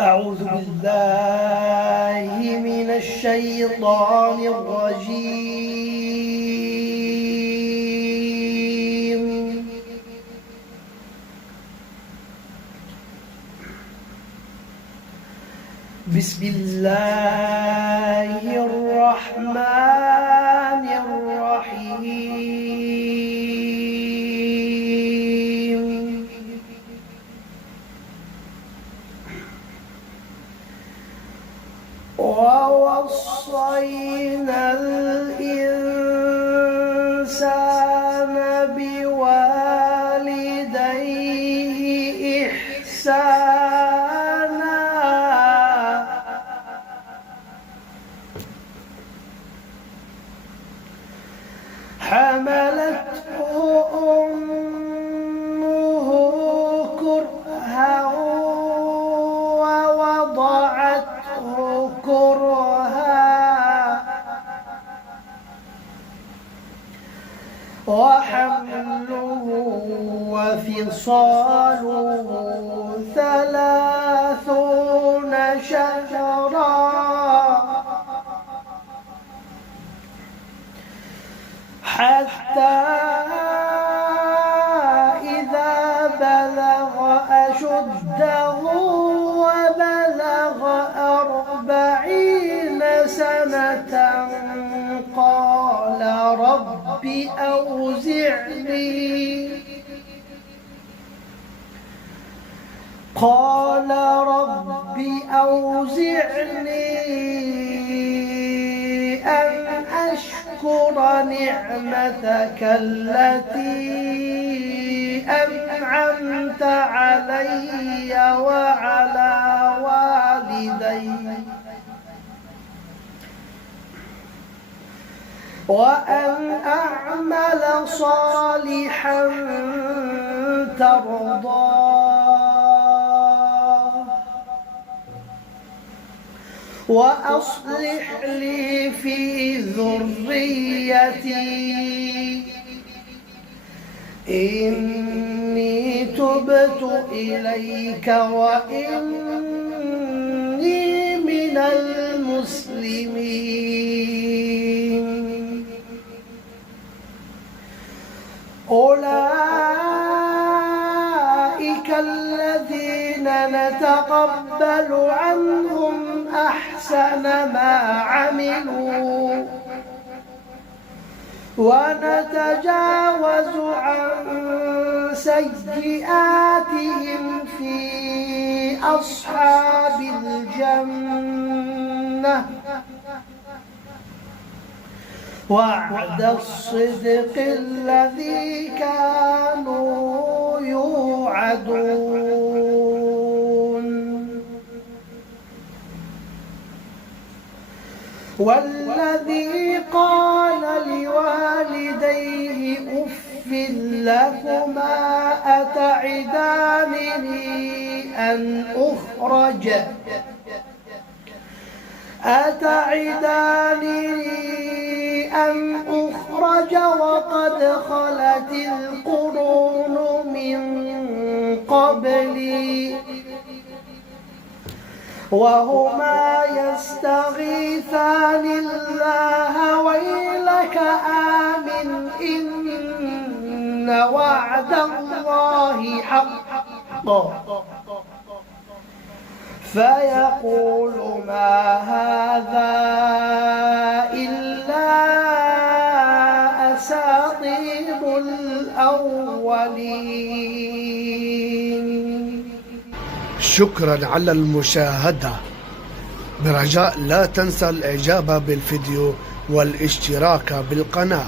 أعوذ بالله من الشيطان الرجيم. بسم الله الرحمن الرحيم. ووصينا الإنسان بوالديه إحسانا حملته أمه كرها ووضعته كرها وحمله وفصاله 30 شهرا حتى إذا بلغ أشده وبلغ 40 سنة قال رب أوزعني أن أشكر نعمتك التي أنعمت علي وعلى والدي وأن أعمل صالحا ترضاه وأصلح لي في ذريتي إني تبت إليك وإني من المسلمين. أولئك الذين نتقبل عنهم أحسن ما عملوا ونتجاوز عن سيئاتهم في أصحاب الجنة وعد الصدق الذي كانوا يوعدون. والذي قال لوالديه أف لكما أتعدانني أن أخرج وقد خلت القرون من قبلي وهما يستغيثان الله ويلك آمن إن وعد الله حق فيقول ما هذا إلا أساطير الأولين. شكرا على المشاهدة. برجاء لا تنسى الإعجاب بالفيديو والاشتراك بالقناة.